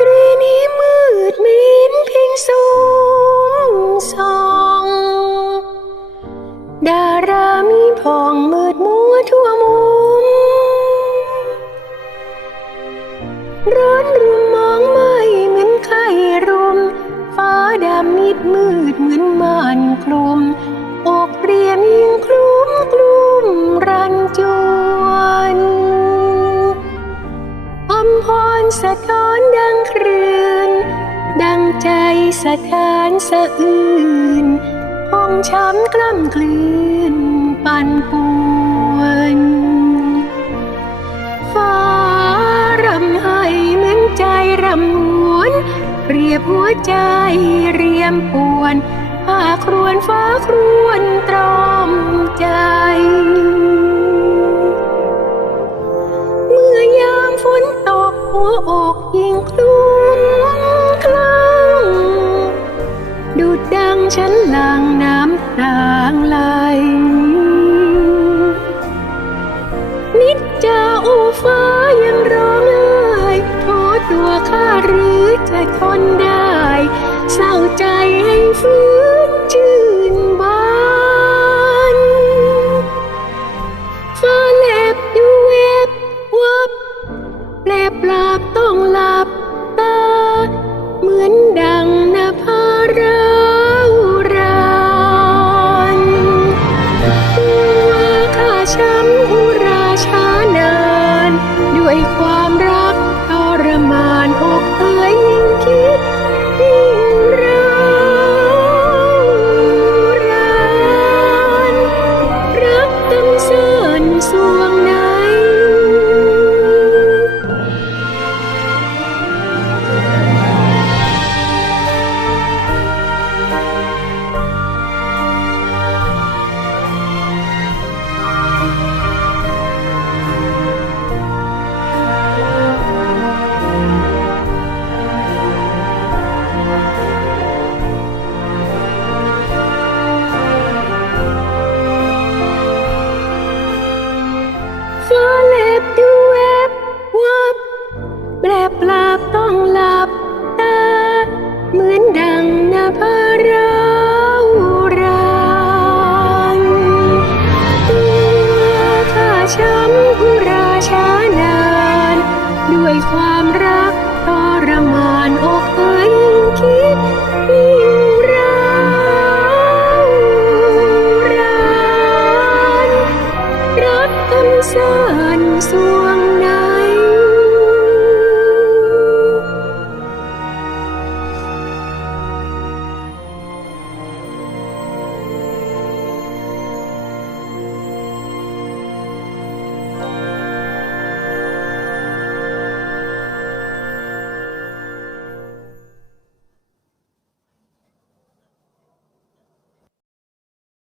ตรีนี้มืดมิดเพียงสูงส่อง ดารามีพองมืดมัวทั่วมุม ร้อนรุมมองไม่เหมือนไข้รุม ฟ้าดำมิดมืดเหมือนม่านคลุมอกปรี สะท้อนดังครืน ดังใจสะท้านสะอื้นพองช้ำกล้ำกลืนปั่นป่วนฟ้ารำให้เหมือนใจรำหวนเปรียบหัวใจเรียมปวนผ้าครวนฟ้าครวน ยิ่งคลุ้มคลั่งดูดดังฉันหลังน้ำตางไหลนิดจาอูฟ้ายังร้องไห้โทษตัวข้าหรือจะทนได้ เศร้าใจให้ฟื้น ด้วยความรักทรมานอกเอ้ยยิ่งคิด